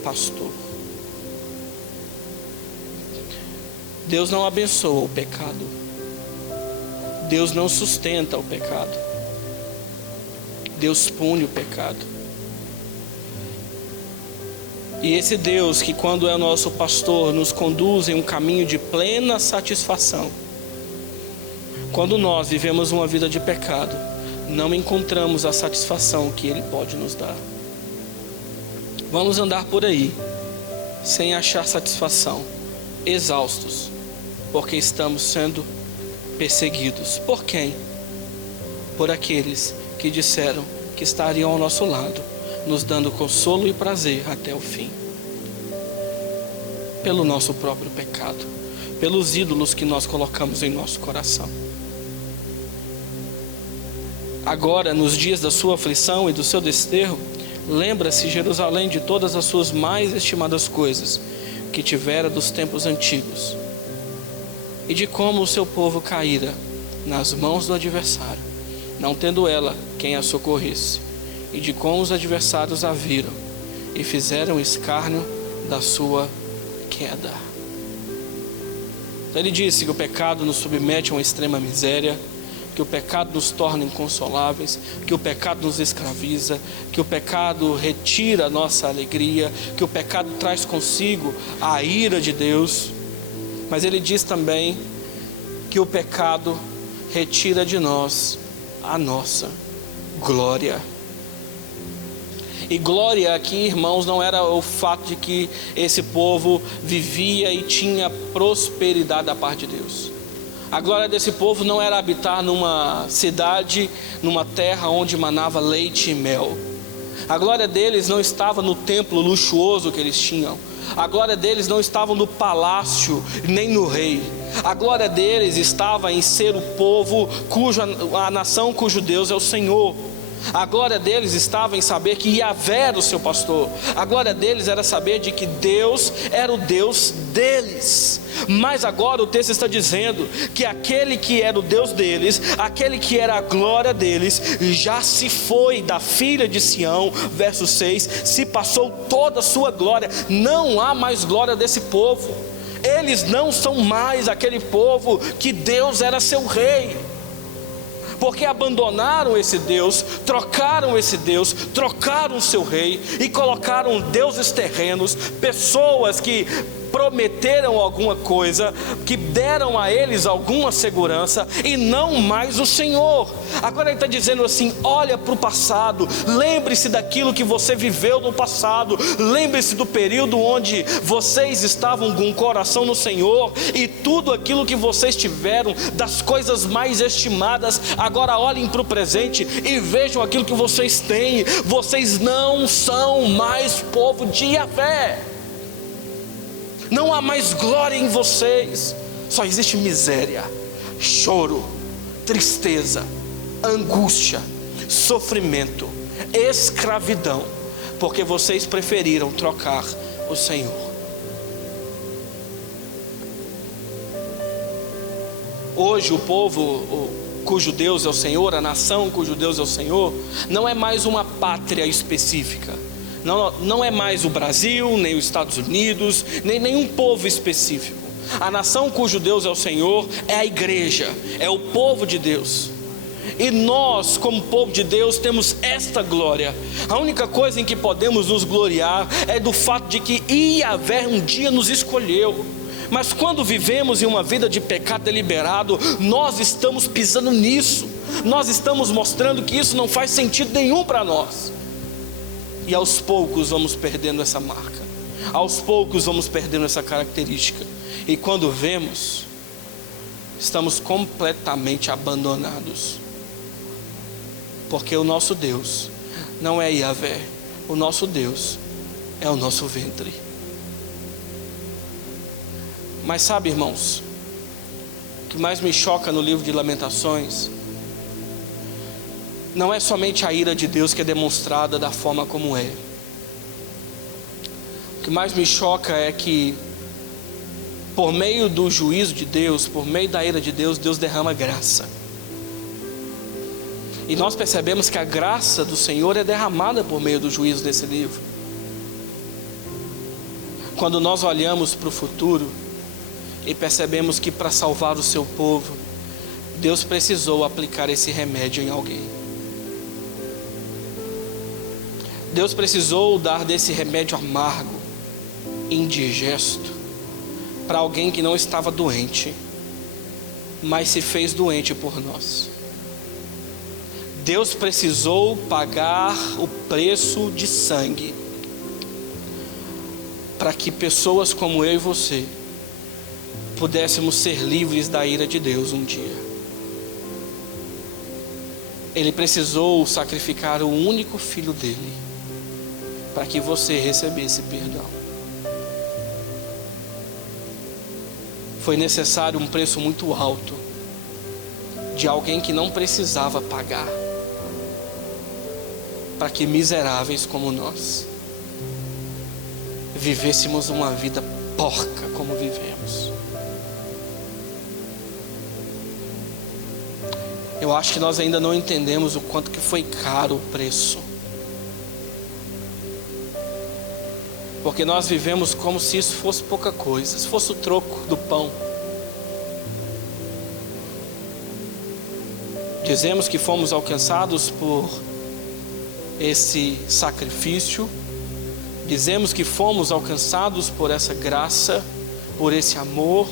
pastor. Deus não abençoa o pecado. Deus não sustenta o pecado. Deus pune o pecado. E esse Deus que, quando é o nosso pastor, nos conduz em um caminho de plena satisfação. Quando nós vivemos uma vida de pecado, não encontramos a satisfação que Ele pode nos dar. Vamos andar por aí sem achar satisfação, exaustos, porque estamos sendo perseguidos. Por quem? Por aqueles que disseram que estariam ao nosso lado, nos dando consolo e prazer até o fim. Pelo nosso próprio pecado, pelos ídolos que nós colocamos em nosso coração. Agora, nos dias da sua aflição e do seu desterro, lembra-se Jerusalém de todas as suas mais estimadas coisas que tivera dos tempos antigos, e de como o seu povo caíra nas mãos do adversário, não tendo ela quem a socorresse, e de como os adversários a viram e fizeram escárnio da sua queda. Então ele disse que o pecado nos submete a uma extrema miséria, que o pecado nos torna inconsoláveis, que o pecado nos escraviza, que o pecado retira a nossa alegria, que o pecado traz consigo a ira de Deus. Mas ele diz também que o pecado retira de nós a nossa glória. E glória aqui, irmãos, não era o fato de que esse povo vivia e tinha prosperidade da parte de Deus. A glória desse povo não era habitar numa cidade, numa terra onde manava leite e mel. A glória deles não estava no templo luxuoso que eles tinham. A glória deles não estava no palácio, nem no rei. A glória deles estava em ser o povo, a nação cujo Deus é o Senhor. A glória deles estava em saber que Yahvé era o seu pastor. A glória deles era saber de que Deus era o Deus deles. Mas agora o texto está dizendo que aquele que era o Deus deles, aquele que era a glória deles, já se foi da filha de Sião, verso 6, se passou toda a sua glória. Não há mais glória desse povo. Eles não são mais aquele povo que Deus era seu rei, porque abandonaram esse Deus, trocaram esse Deus, trocaram o seu rei e colocaram deuses terrenos, pessoas que prometeram alguma coisa, que deram a eles alguma segurança, e não mais o Senhor. Agora ele está dizendo assim: olha para o passado, lembre-se daquilo que você viveu no passado, lembre-se do período onde vocês estavam com o coração no Senhor, e tudo aquilo que vocês tiveram, das coisas mais estimadas. Agora olhem para o presente e vejam aquilo que vocês têm. Vocês não são mais povo de Yahvé, não há mais glória em vocês, só existe miséria, choro, tristeza, angústia, sofrimento, escravidão, porque vocês preferiram trocar o Senhor. Hoje o povo cujo Deus é o Senhor, a nação cujo Deus é o Senhor, não é mais uma pátria específica, não é mais o Brasil, nem os Estados Unidos, nem nenhum povo específico. A nação cujo Deus é o Senhor é a igreja, é o povo de Deus. E nós, como povo de Deus, temos esta glória. A única coisa em que podemos nos gloriar é do fato de que Yahvé um dia nos escolheu. Mas quando vivemos em uma vida de pecado deliberado, nós estamos pisando nisso. Nós estamos mostrando que isso não faz sentido nenhum para nós. E aos poucos vamos perdendo essa marca. Aos poucos vamos perdendo essa característica. E quando vemos, estamos completamente abandonados. Porque o nosso Deus não é Yahvé. O nosso Deus é o nosso ventre. Mas sabe, irmãos, o que mais me choca no livro de Lamentações não é somente a ira de Deus que é demonstrada da forma como é. O que mais me choca é que, por meio do juízo de Deus, por meio da ira de Deus, Deus derrama graça. E nós percebemos que a graça do Senhor é derramada por meio do juízo desse livro. Quando nós olhamos para o futuro e percebemos que para salvar o seu povo, Deus precisou aplicar esse remédio em alguém. Deus precisou dar desse remédio amargo, indigesto, para alguém que não estava doente, mas se fez doente por nós. Deus precisou pagar o preço de sangue, para que pessoas como eu e você pudéssemos ser livres da ira de Deus um dia. Ele precisou sacrificar o único filho dele, para que você recebesse perdão. Foi necessário um preço muito alto, de alguém que não precisava pagar, para que miseráveis como nós vivêssemos uma vida porca como vivemos. Eu acho que nós ainda não entendemos o quanto que foi caro o preço. Porque nós vivemos como se isso fosse pouca coisa, se fosse o troco do pão. Dizemos que fomos alcançados por esse sacrifício, dizemos que fomos alcançados por essa graça, por esse amor.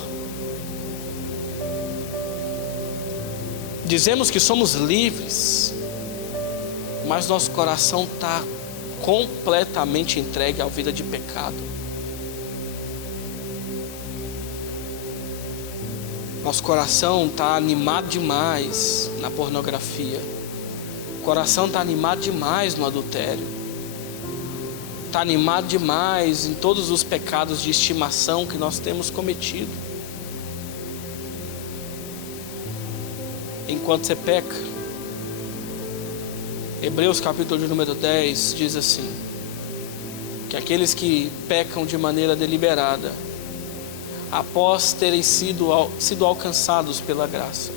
Dizemos que somos livres, mas nosso coração está completamente entregue à vida de pecado. Nosso coração está animado demais na pornografia. O coração está animado demais no adultério. Está animado demais em todos os pecados de estimação que nós temos cometido. Enquanto você peca, Hebreus capítulo de número 10 diz assim, que aqueles que pecam de maneira deliberada, após terem sido alcançados pela graça,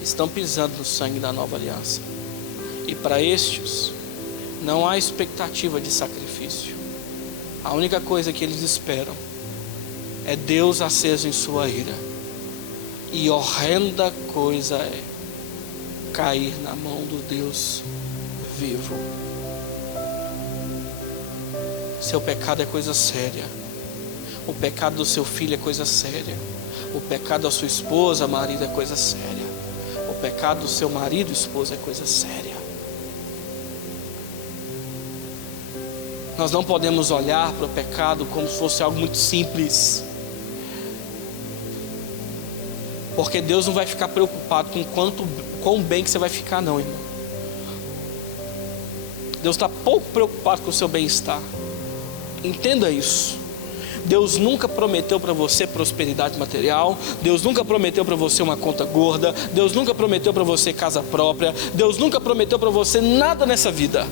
estão pisando no sangue da nova aliança. E para estes não há expectativa de sacrifício. A única coisa que eles esperam é Deus aceso em sua ira. E horrenda coisa é cair na mão do Deus vivo. Seu pecado é coisa séria. O pecado do seu filho é coisa séria. O pecado da sua esposa, marido, é coisa séria. O pecado do seu marido, esposa, é coisa séria. Nós não podemos olhar para o pecado como se fosse algo muito simples. Porque Deus não vai ficar preocupado com quão bem que você vai ficar, não, irmão. Deus está pouco preocupado com o seu bem-estar. Entenda isso. Deus nunca prometeu para você prosperidade material. Deus nunca prometeu para você uma conta gorda. Deus nunca prometeu para você casa própria. Deus nunca prometeu para você nada nessa vida.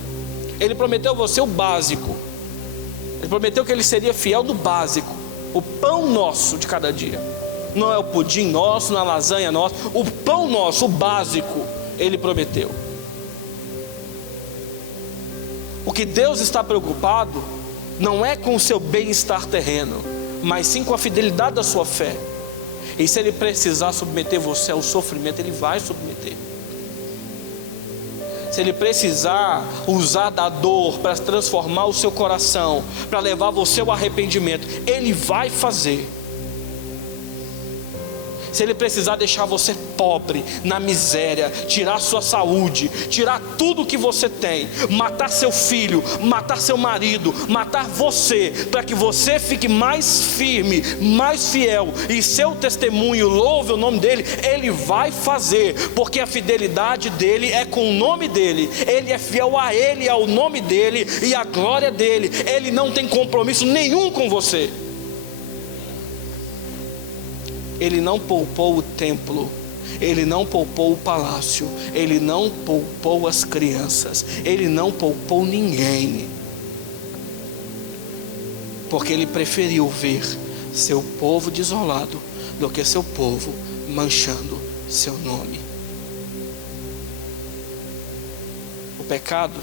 Ele prometeu a você o básico. Ele prometeu que Ele seria fiel do básico. O pão nosso de cada dia. Não é o pudim nosso, não é a lasanha nossa. O pão nosso, o básico, Ele prometeu. O que Deus está preocupado não é com o seu bem-estar terreno, mas sim com a fidelidade da sua fé. E se Ele precisar submeter você ao sofrimento, Ele vai submeter. Se Ele precisar usar da dor para transformar o seu coração, para levar você ao arrependimento, Ele vai fazer. Se Ele precisar deixar você pobre, na miséria, tirar sua saúde, tirar tudo que você tem, matar seu filho, matar seu marido, matar você, para que você fique mais firme, mais fiel, e seu testemunho louve o nome dEle, Ele vai fazer, porque a fidelidade dEle é com o nome dEle. Ele é fiel a Ele, ao nome dEle e à glória dEle. Ele não tem compromisso nenhum com você. Ele não poupou o templo, Ele não poupou o palácio, Ele não poupou as crianças, Ele não poupou ninguém, porque Ele preferiu ver seu povo desolado do que seu povo manchando seu nome. O pecado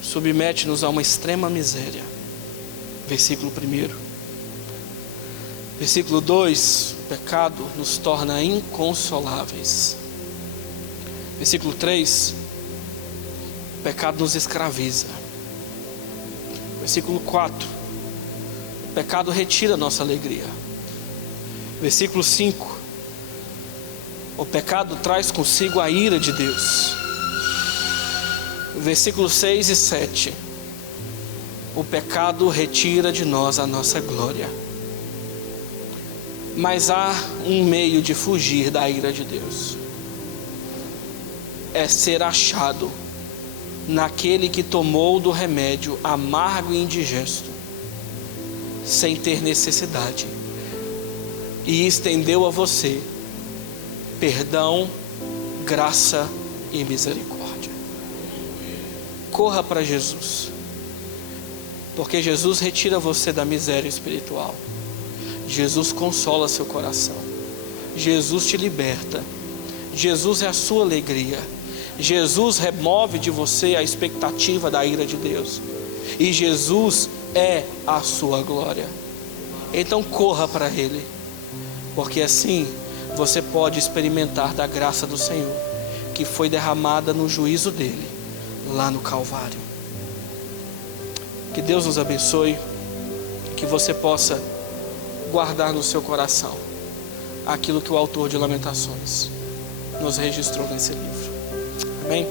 submete-nos a uma extrema miséria. Versículo 1. Versículo 2, o pecado nos torna inconsoláveis. Versículo 3, o pecado nos escraviza. Versículo 4, o pecado retira a nossa alegria. Versículo 5, o pecado traz consigo a ira de Deus. Versículos 6 e 7, o pecado retira de nós a nossa glória. Mas há um meio de fugir da ira de Deus. É ser achado naquele que tomou do remédio amargo e indigesto, sem ter necessidade, e estendeu a você perdão, graça e misericórdia. Corra para Jesus, porque Jesus retira você da miséria espiritual. Jesus consola seu coração. Jesus te liberta. Jesus é a sua alegria. Jesus remove de você a expectativa da ira de Deus. E Jesus é a sua glória. Então corra para Ele, porque assim você pode experimentar da graça do Senhor, que foi derramada no juízo dele, lá no Calvário. Que Deus nos abençoe, que você possa guardar no seu coração aquilo que o autor de Lamentações nos registrou nesse livro. Amém?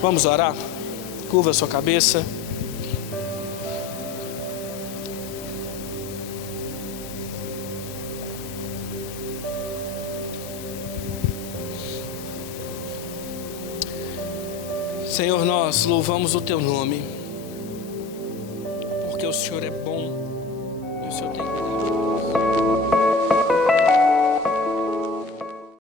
Vamos orar? Curva a sua cabeça. Senhor, nós louvamos o Teu nome, porque o Senhor é bom e o Senhor tem cuidado.